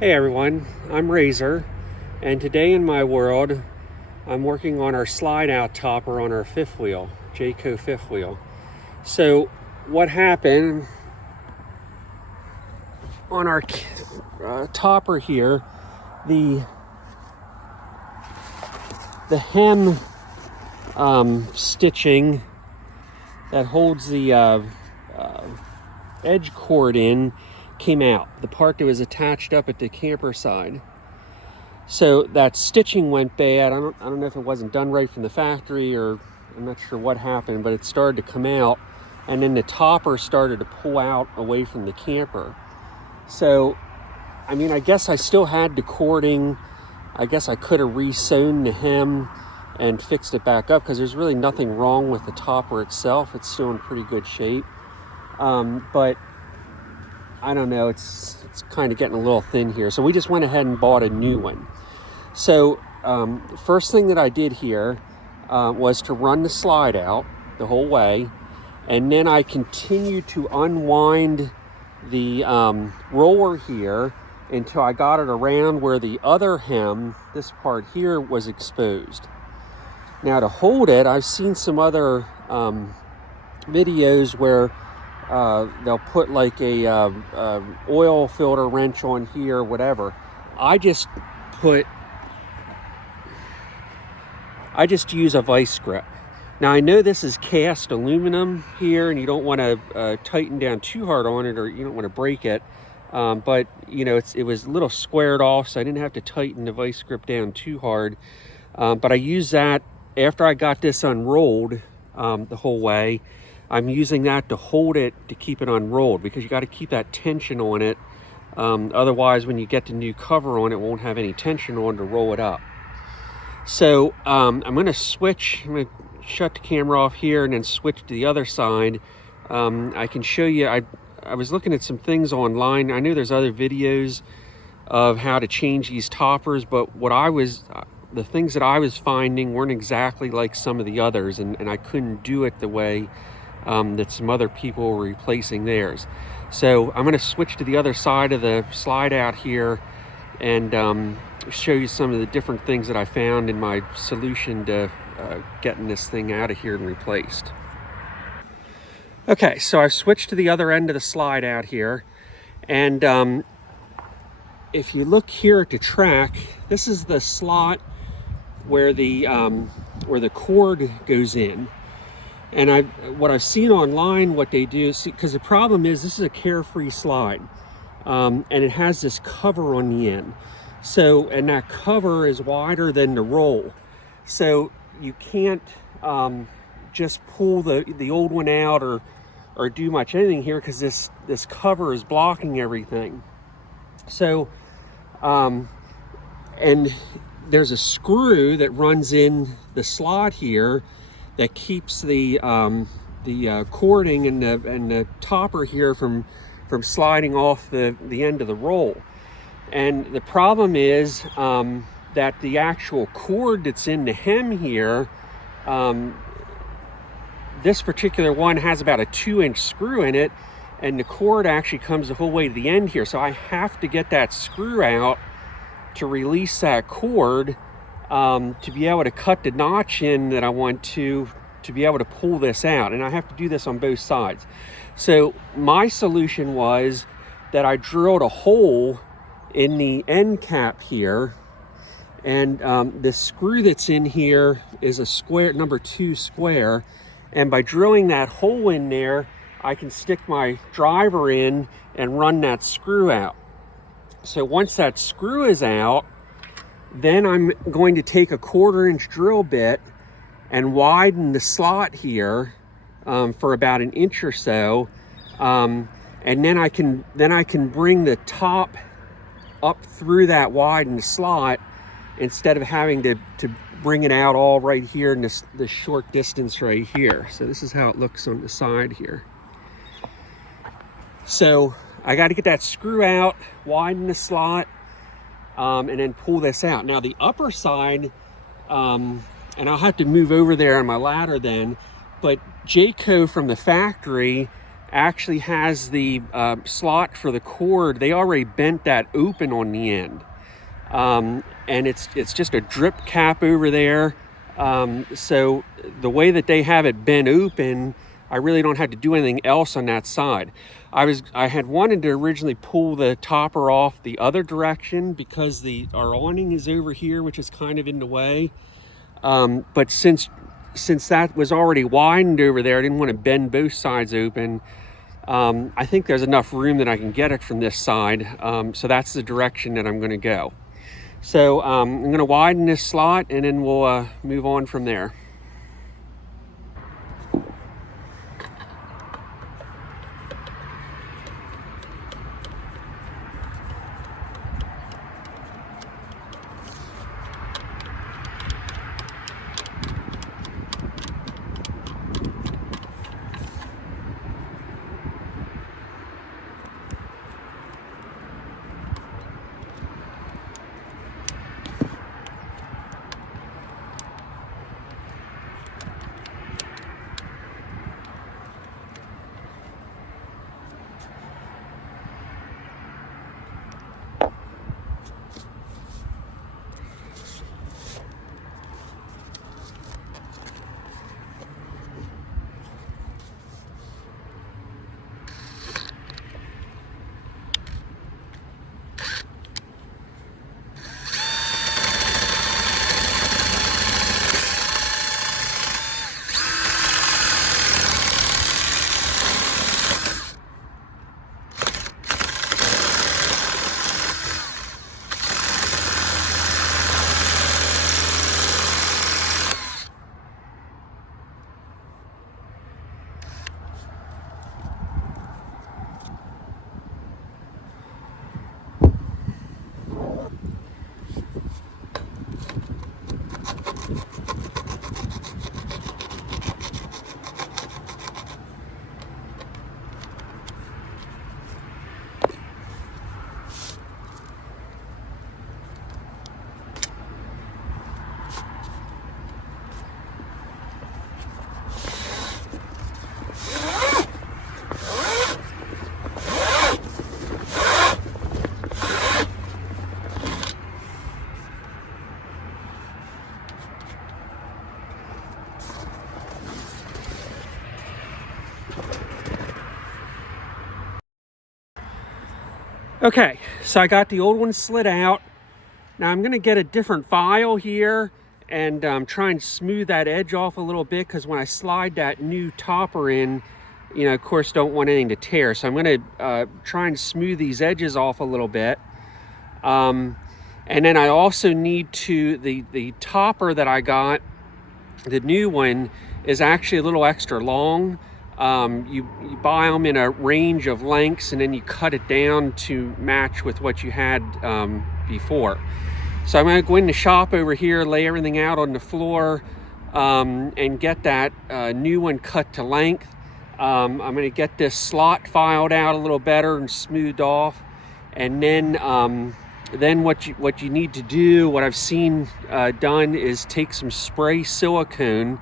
Hey everyone, I'm Razor, and today in my world I'm working on our Slideout topper on our fifth wheel, Jayco fifth wheel. So what happened on our topper here, the hem stitching that holds the edge cord in came out, the part that was attached up at the camper side. So that stitching went bad. I don't know if it wasn't done right from the factory, or I'm not sure what happened, but it started to come out, and then the topper started to pull out away from the camper. So I mean, I guess I still had the cording. I guess I could have re-sewn the hem and fixed it back up, because there's really nothing wrong with the topper itself. It's still in pretty good shape. But I don't know, it's kind of getting a little thin here. So we just went ahead and bought a new one. So first thing that I did here was to run the slide out the whole way. And then I continued to unwind the roller here until I got it around where the other hem, this part here, was exposed. Now to hold it, I've seen some other videos where they'll put like a oil filter wrench on here, whatever. I just use a VISE-GRIP. Now I know this is cast aluminum here, and you don't want to tighten down too hard on it, or you don't want to break it. But you know, it was a little squared off, so I didn't have to tighten the VISE-GRIP down too hard. But I used that after I got this unrolled the whole way. I'm using that to hold it, to keep it unrolled, because you got to keep that tension on it. Otherwise, when you get the new cover on, it won't have any tension on to roll it up. So I'm going to shut the camera off here and then switch to the other side. I can show you, I was looking at some things online. I know there's other videos of how to change these toppers, but the things that I was finding weren't exactly like some of the others, and I couldn't do it the way that some other people were replacing theirs. So I'm going to switch to the other side of the slide out here and show you some of the different things that I found in my solution to getting this thing out of here and replaced. Okay, so I've switched to the other end of the slide out here, and if you look here at the track, this is the slot where the cord goes in. And what I've seen online, what they do, because the problem is this is a carefree slide, and it has this cover on the end. So, and that cover is wider than the roll. So you can't just pull the old one out or do much anything here, because this cover is blocking everything. So, and there's a screw that runs in the slot here that keeps the cording and the topper here from sliding off the end of the roll. And the problem is that the actual cord that's in the hem here, this particular one has about a 2-inch screw in it, and the cord actually comes the whole way to the end here. So I have to get that screw out to release that cord, to be able to cut the notch in that I want to be able to pull this out. And I have to do this on both sides. So my solution was that I drilled a hole in the end cap here, and the screw that's in here is a square, number 2 square, and by drilling that hole in there, I can stick my driver in and run that screw out. So once that screw is out, then I'm going to take a 1/4-inch drill bit and widen the slot here for about 1 inch or so, and then I can bring the top up through that widened slot, instead of having to bring it out all right here in this short distance right here. So this is how it looks on the side here. So I got to get that screw out, widen the slot, and then pull this out. Now the upper side, and I'll have to move over there on my ladder then, but Jayco from the factory actually has the slot for the cord. They already bent that open on the end. And it's just a drip cap over there. So the way that they have it bent open, I really don't have to do anything else on that side. I had wanted to originally pull the topper off the other direction because our awning is over here, which is kind of in the way. But since that was already widened over there, I didn't want to bend both sides open. I think there's enough room that I can get it from this side. So that's the direction that I'm going to go. So I'm going to widen this slot and then we'll move on from there. Okay, so I got the old one slid out. Now I'm going to get a different file here and try and smooth that edge off a little bit, because when I slide that new topper in, you know, of course, don't want anything to tear. So I'm going to try and smooth these edges off a little bit. And then I also need to, the topper that I got, the new one, is actually a little extra long. You buy them in a range of lengths and then you cut it down to match with what you had before. So I'm going to go in the shop over here, lay everything out on the floor, and get that new one cut to length. I'm going to get this slot filed out a little better and smoothed off. And then what you need to do, what I've seen done, is take some spray silicone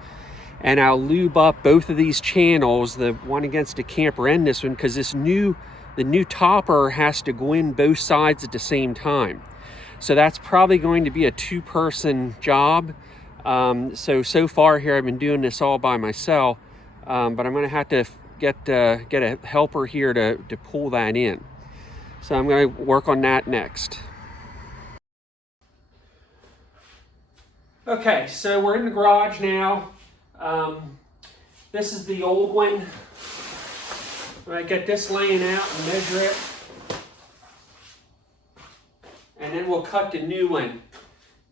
and I'll lube up both of these channels, the one against the camper and this one, because the new topper has to go in both sides at the same time. So that's probably going to be a 2-person job. So far here I've been doing this all by myself, but I'm going to have to get a helper here to pull that in. So I'm going to work on that next. Okay, so we're in the garage now. This is the old one. I'm going to get this laying out and measure it. And then we'll cut the new one.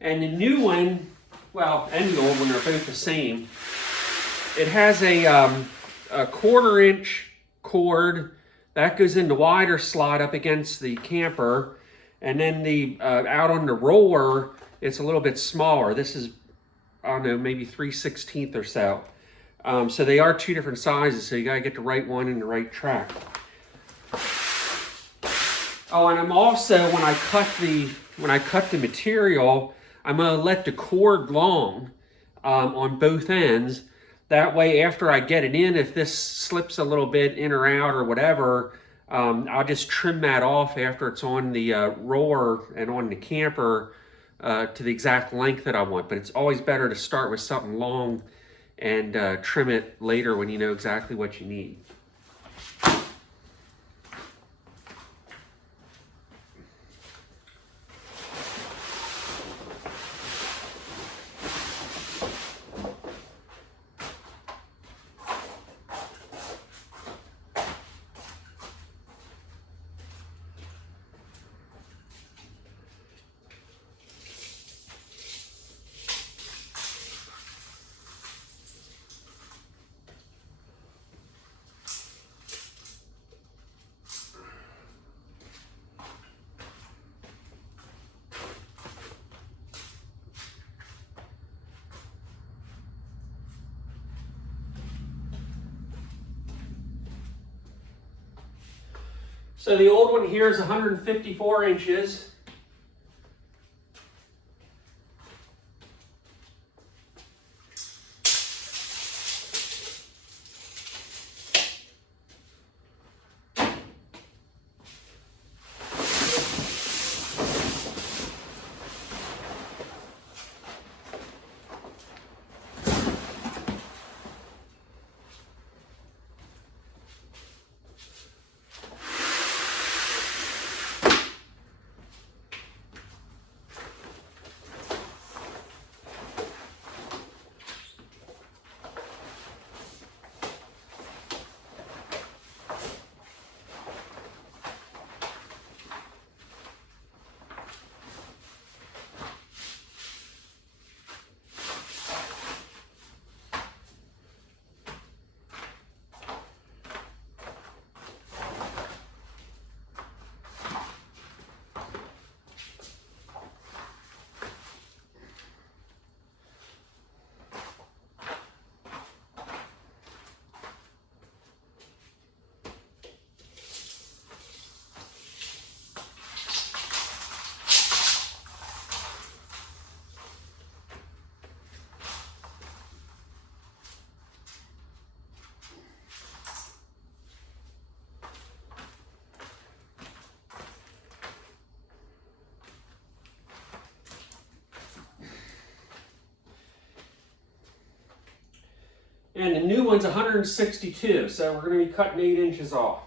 And the new one, well, and the old one are both the same. It has a 1/4 inch cord that goes in the wider slot up against the camper. And then the out on the roller, it's a little bit smaller. This is, I don't know, maybe 3/16 or so. So they are 2 different sizes, so you gotta get the right one in the right track. Oh, and I'm also, when I cut the material, I'm gonna let the cord long on both ends, That way, after I get it in, if this slips a little bit in or out or whatever, I'll just trim that off after it's on the roller and on the camper to the exact length that I want. But it's always better to start with something long and trim it later when you know exactly what you need. So the old one here is 154 inches. And the new one's 162, so we're going to be cutting 8 inches off.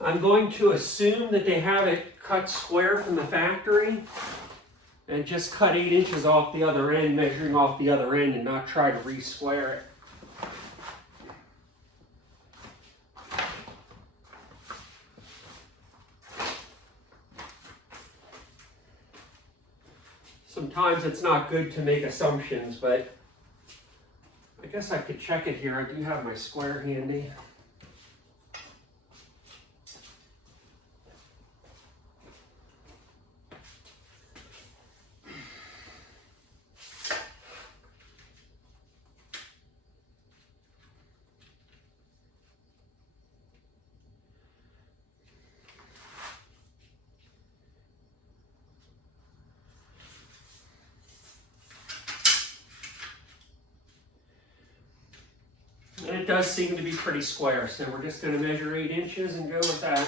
I'm going to assume that they have it cut square from the factory and just cut 8 inches off the other end, measuring off the other end, and not try to re-square it. Sometimes it's not good to make assumptions, but I guess I could check it here. I do have my square handy. And it does seem to be pretty square, so we're just going to measure 8 inches and go with that.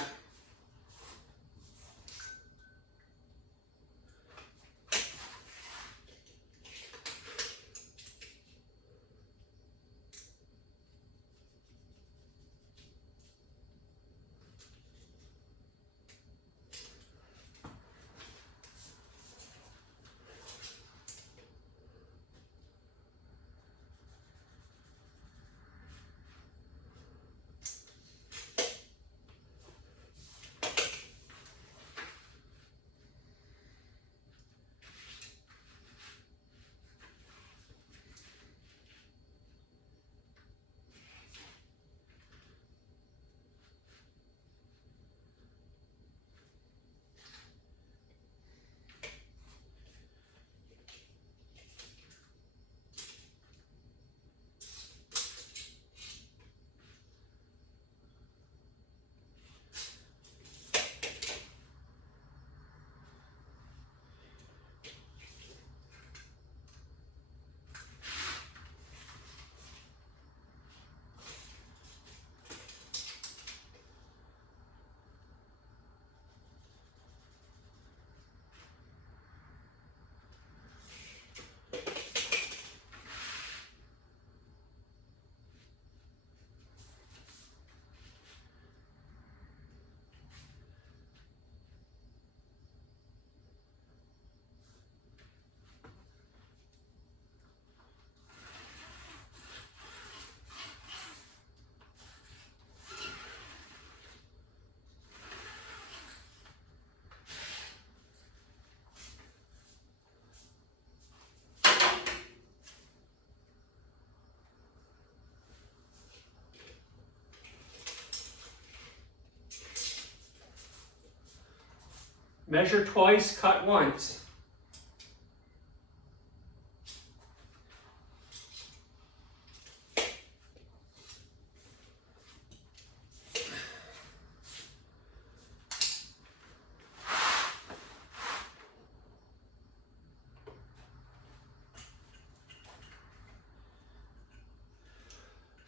Measure twice, cut once.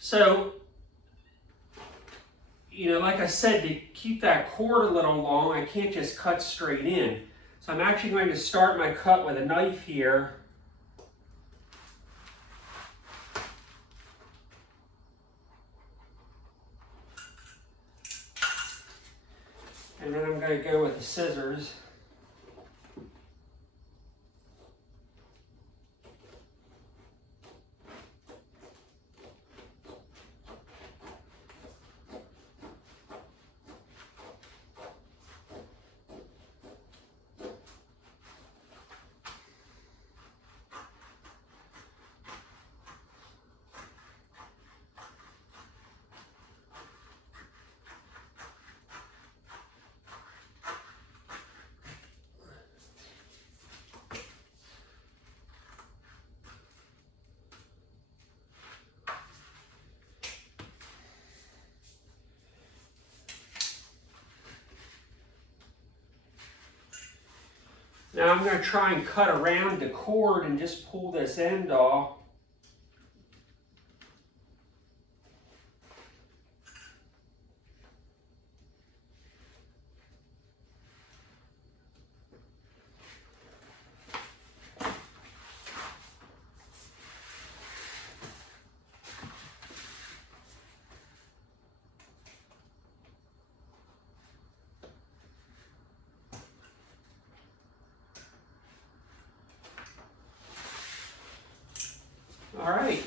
So, you know, like I said, to keep that cord a little long, I can't just cut straight in. So I'm actually going to start my cut with a knife here. And then I'm going to go with the scissors. Now I'm going to try and cut around the cord and just pull this end off. All right.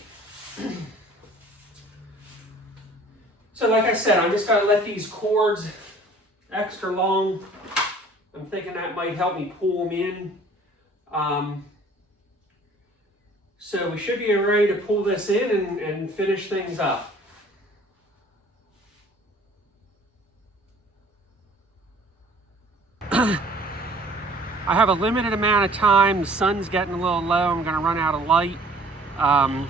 So like I said, I'm just going to let these cords extra long. I'm thinking that might help me pull them in. So we should be ready to pull this in and finish things up. I have a limited amount of time. The sun's getting a little low. I'm going to run out of light. I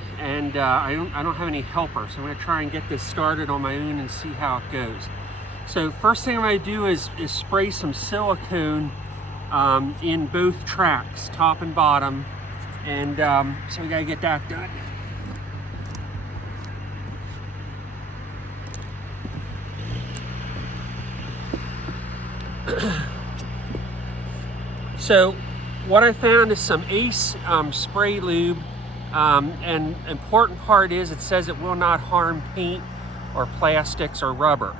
don't have any helper, so I'm going to try and get this started on my own and see how it goes. So first thing I'm going to do is spray some silicone in both tracks, top and bottom, and so we got to get that done. So what I found is some Ace spray lube. And important part is it says it will not harm paint or plastics or rubber.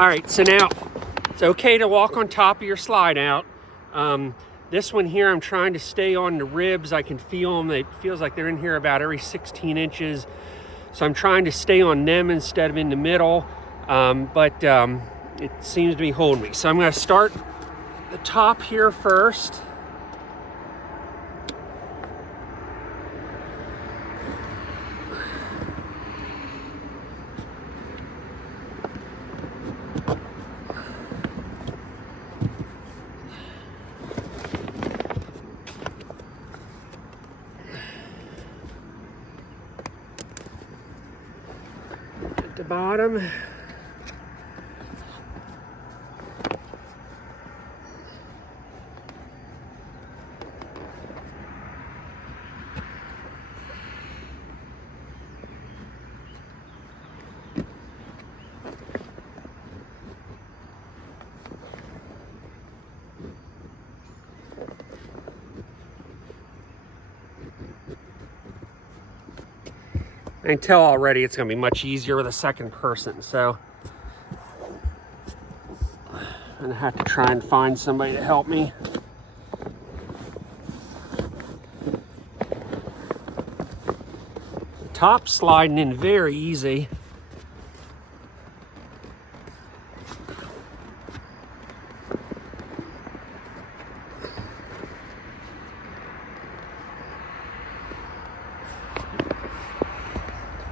All right, so now it's okay to walk on top of your slide out. This one here, I'm trying to stay on the ribs. I can feel them. It feels like they're in here about every 16 inches. So I'm trying to stay on them instead of in the middle. But it seems to be holding me. So I'm going to start the top here first. At the bottom. I can tell already it's going to be much easier with a second person, so I'm going to have to try and find somebody to help me. The top's sliding in very easy.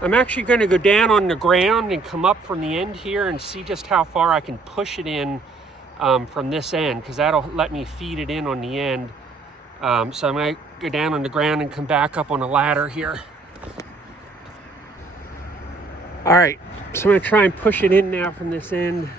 I'm actually going to go down on the ground and come up from the end here and see just how far I can push it in from this end, because that'll let me feed it in on the end. So I might go down on the ground and come back up on a ladder here. All right, so I'm going to try and push it in now from this end.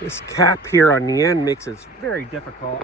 This cap here on the end makes it very difficult.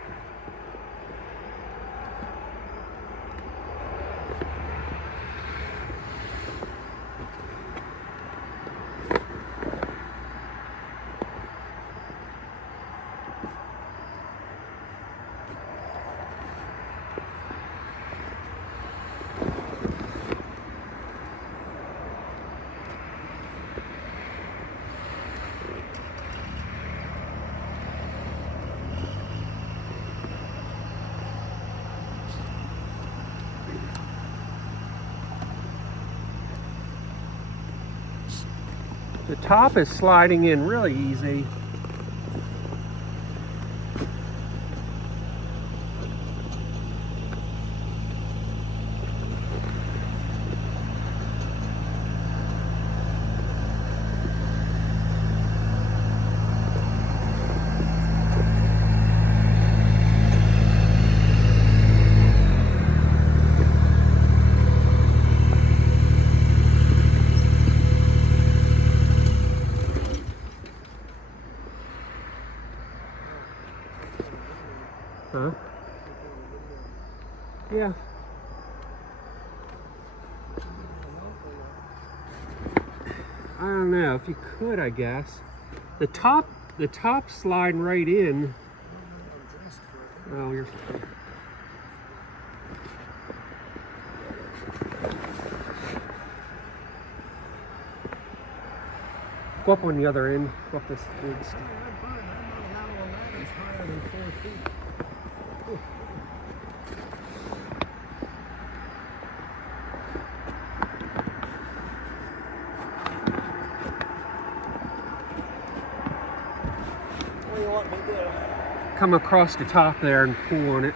The top is sliding in really easy. Huh? Yeah. I don't know if you could, I guess. The top sliding right in. Oh, you're fine. Go up on the other end. Go up this big step. Higher than 4 feet. What do you want me to do? Come across the top there and pull on it.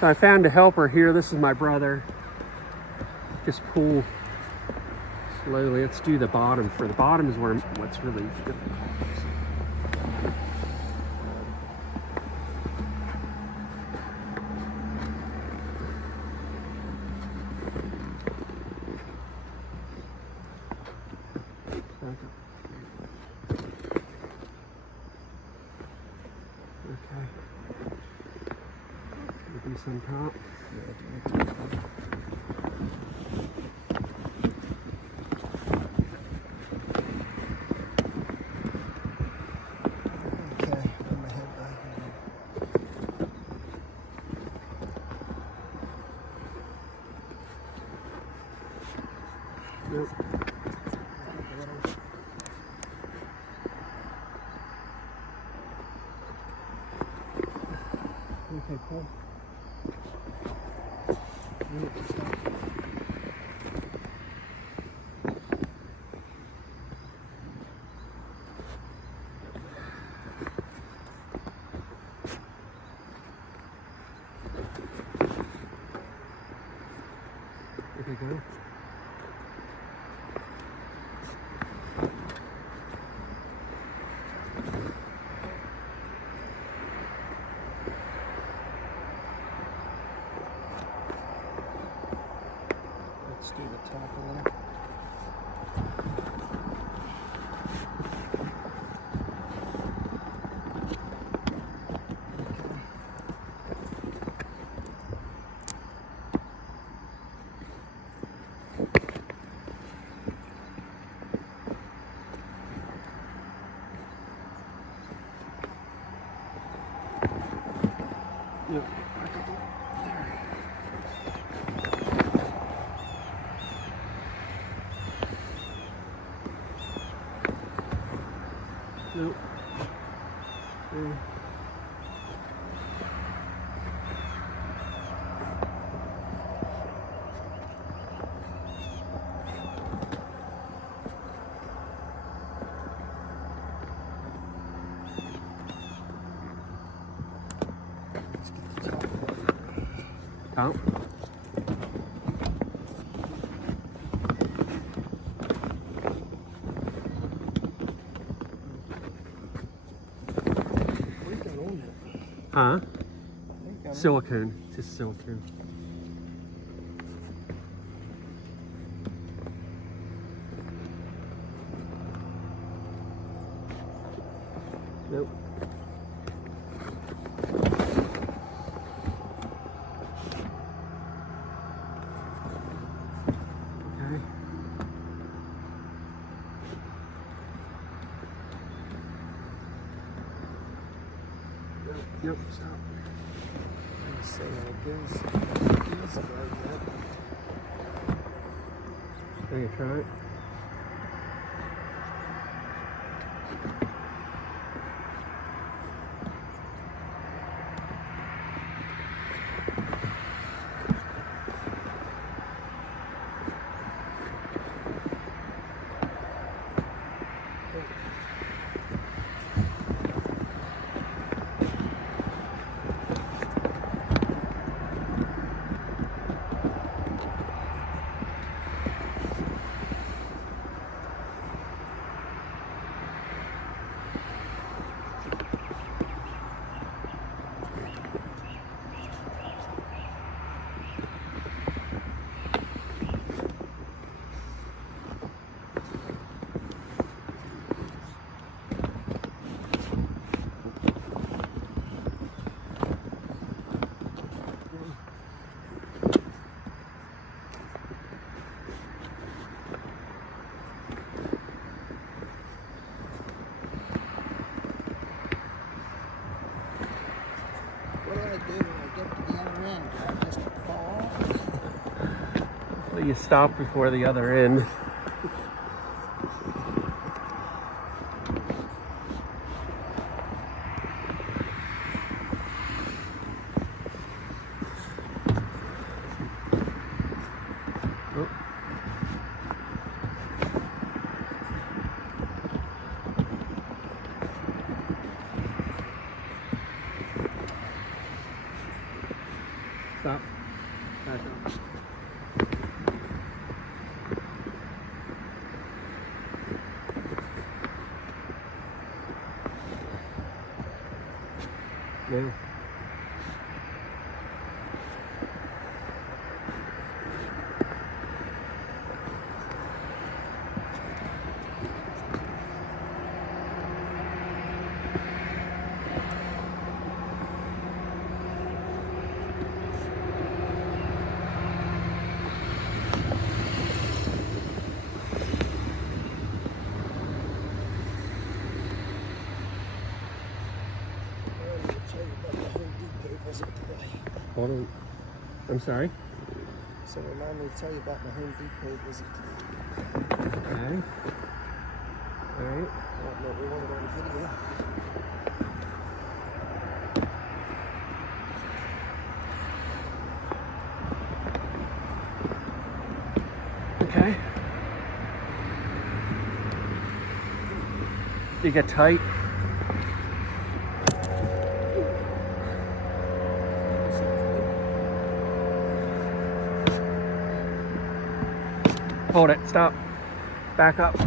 So I found a helper here. This is my brother. Just pull slowly. Let's do the bottom. For the bottom is where what's really difficult. Okay. Maybe some top. Okay, put my head back in. Yep. Okay, cool. Okay, go. Let's do the top one. Yep. Nope. Let's get the top part. Top. What do you got on there? Huh? I think I'm Silicone. Just silicone. Nope. Okay. Yep, stop. gonna say there's these about that. Are you try it? Well, you stop before the other end. Oh. Stop. Back up. Now. Hold on. I'm sorry? So remind me to tell you about my Home Depot visit today. Okay. All right. I don't know if we want it on video. Okay. You get tight. Hold it, stop, back up.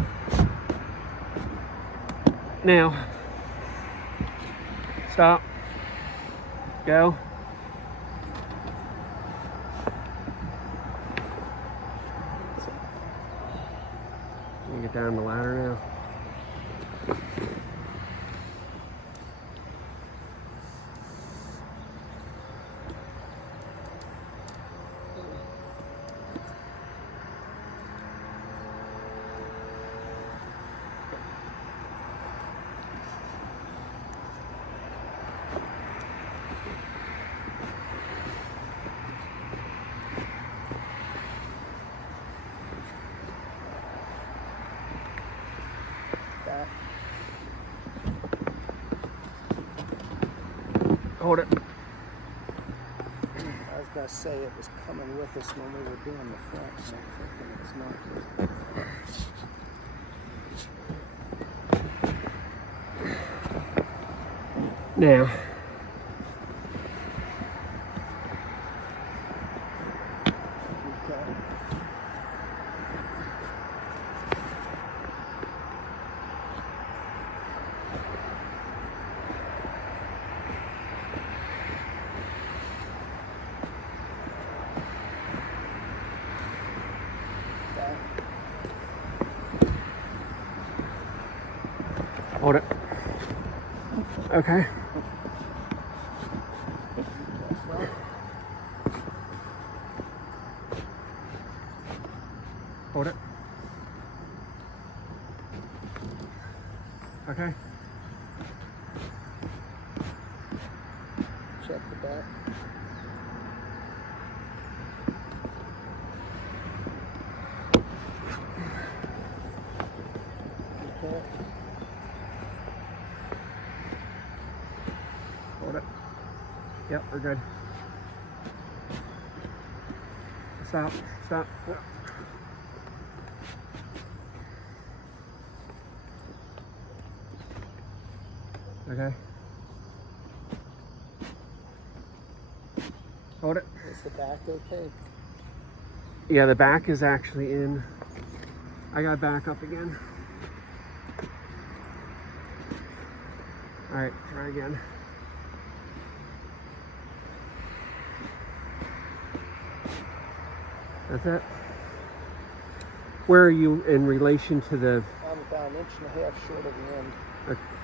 Now, stop, go. You get down the ladder now. Back. Hold it. I was gonna say it was coming with us when we were doing the front, and I'm thinking it's not. Now. Okay. Hold it. Okay. Hold it. Okay. Check the back. Okay. Hold it. Yep, we're good. Stop. Stop. Okay. Hold it. Is the back okay? Yeah, the back is actually in. I got back up again. All right, try again. That's it. Where are you in relation to the I'm about 1.5 inches short of the end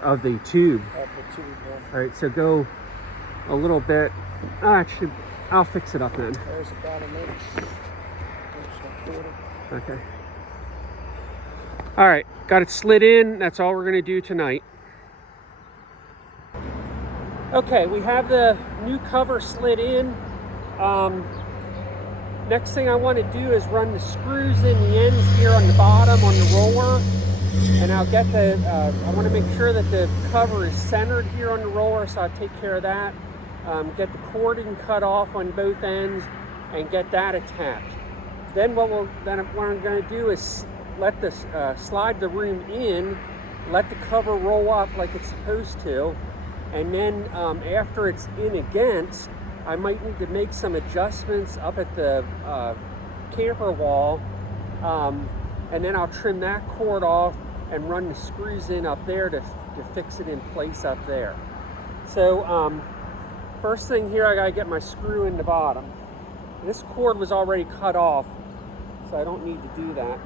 of the tube? of the tube. All right, so go a little bit. Actually, I'll fix it up then. There's about 1 inch, 1.25 inches. Okay. All right, got it slid in. That's all we're gonna do tonight. Okay, we have the new cover slid in. Next thing I want to do is run the screws in the ends here on the bottom on the roller, and I'll get the, I want to make sure that the cover is centered here on the roller, so I'll take care of that. Get the cording cut off on both ends and get that attached. Then what I'm going to do is let this slide the room in, let the cover roll up like it's supposed to, and then after it's in against, I might need to make some adjustments up at the camper wall, and then I'll trim that cord off and run the screws in up there to fix it in place up there. So first thing here, I gotta get my screw in the bottom. This cord was already cut off, so I don't need to do that.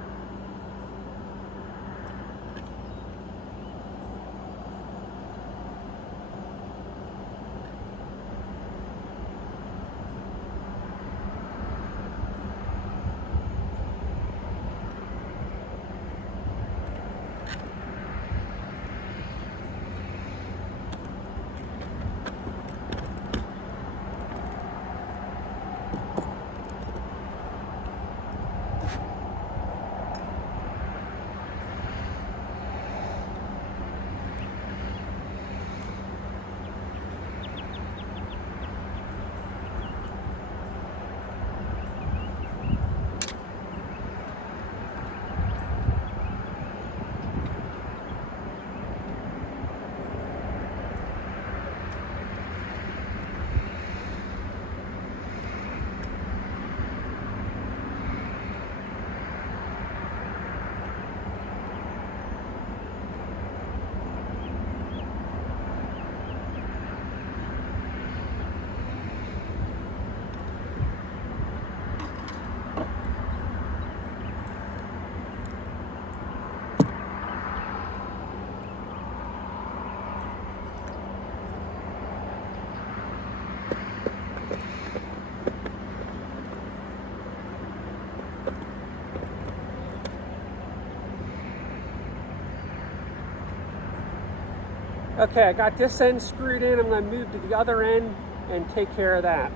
Okay, I got this end screwed in. I'm going to move to the other end and take care of that.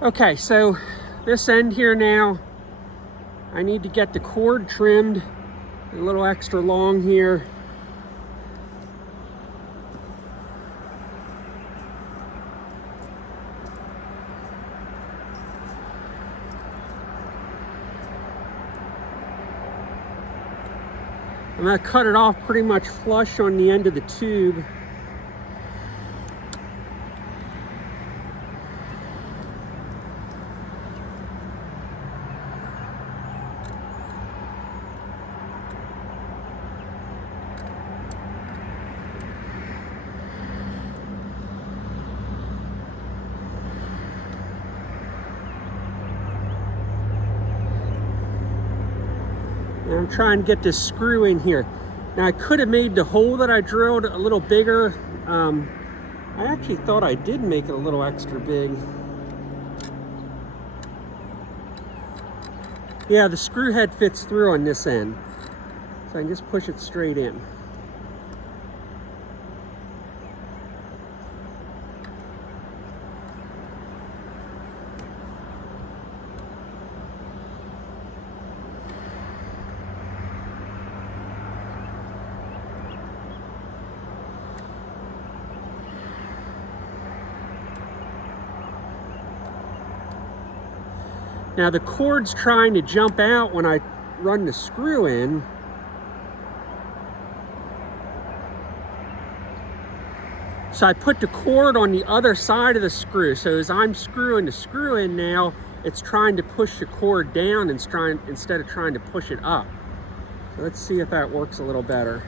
Okay, so this end here now, I need to get the cord trimmed a little extra long here. I'm going to cut it off pretty much flush on the end of the tube. And I'm trying to get this screw in here. Now I could have made the hole that I drilled a little bigger. I actually thought I did make it a little extra big. Yeah, the screw head fits through on this end, so I can just push it straight in. Now the cord's trying to jump out when I run the screw in. So I put the cord on the other side of the screw. So as I'm screwing the screw in now, it's trying to push the cord down and instead of trying to push it up. So let's see if that works a little better.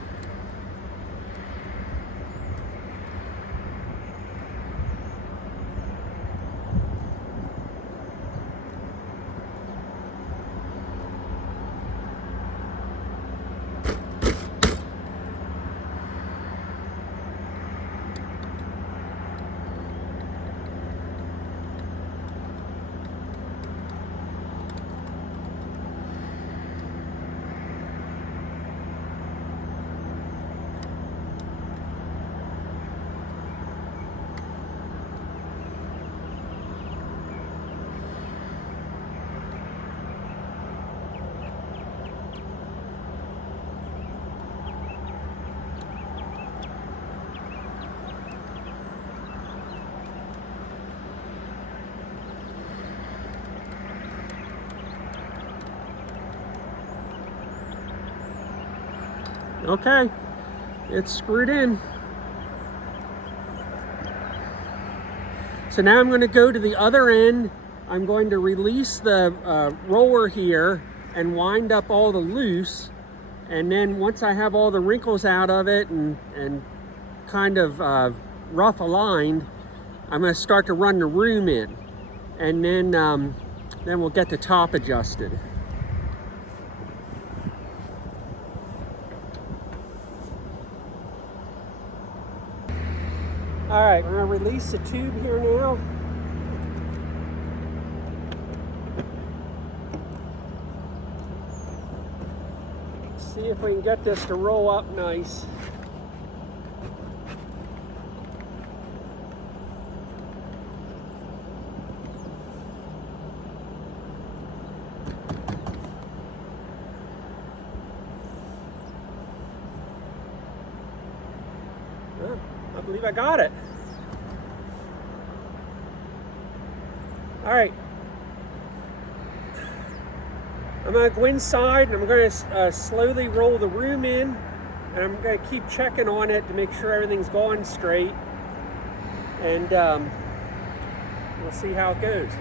Okay, it's screwed in. So now I'm going to go to the other end. I'm going to release the roller here and wind up all the loose. And then once I have all the wrinkles out of it and kind of rough aligned, I'm going to start to run the room in. And then we'll get the top adjusted. All right, we're going to release the tube here now. See if we can get this to roll up nice. Well, I believe I got it. All right. I'm going to go inside and I'm going to slowly roll the room in, and I'm going to keep checking on it to make sure everything's going straight, and we'll see how it goes.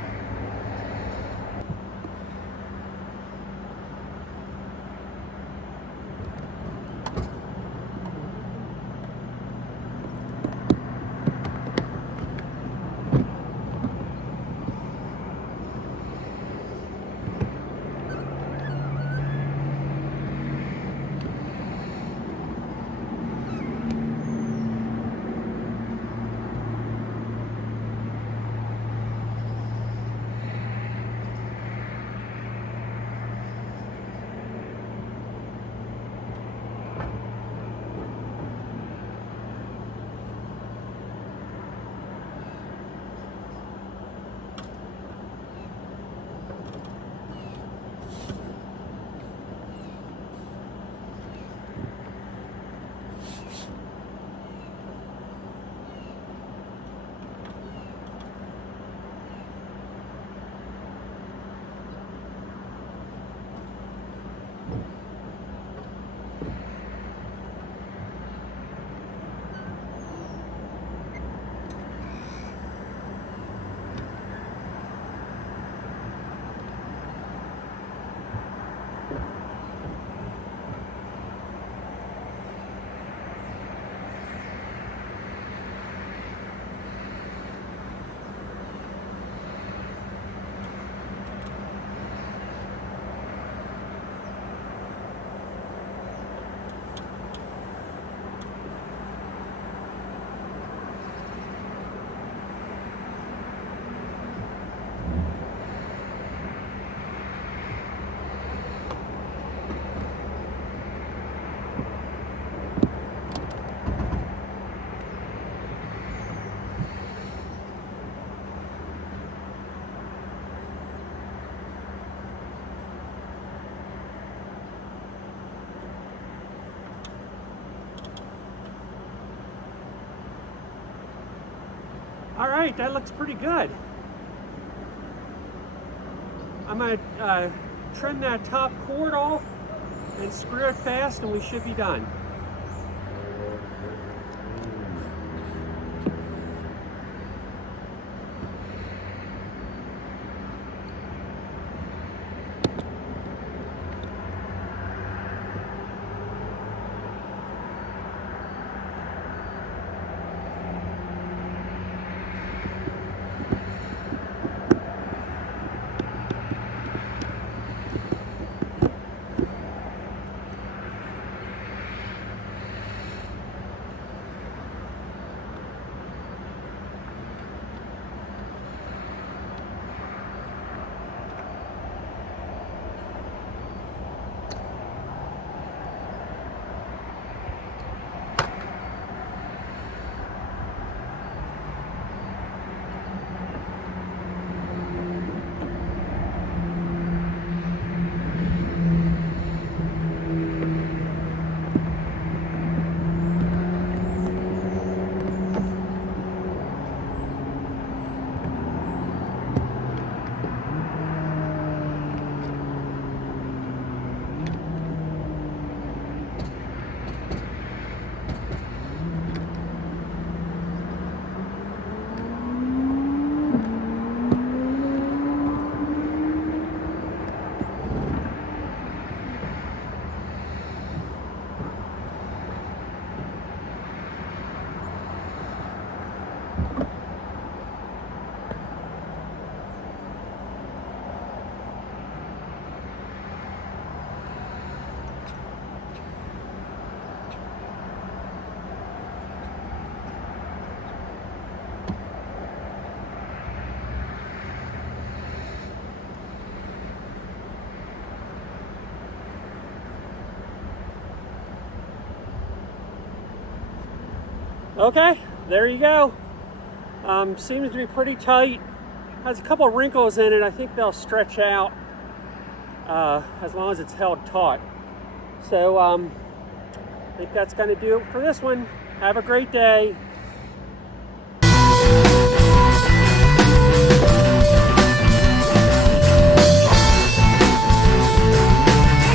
All right, that looks pretty good. I'm going to trim that top cord off and screw it fast, and we should be done. Okay, there you go. Seems to be pretty tight. Has a couple of wrinkles in it. I think they'll stretch out as long as it's held taut. So I think that's going to do it for this one. Have a great day.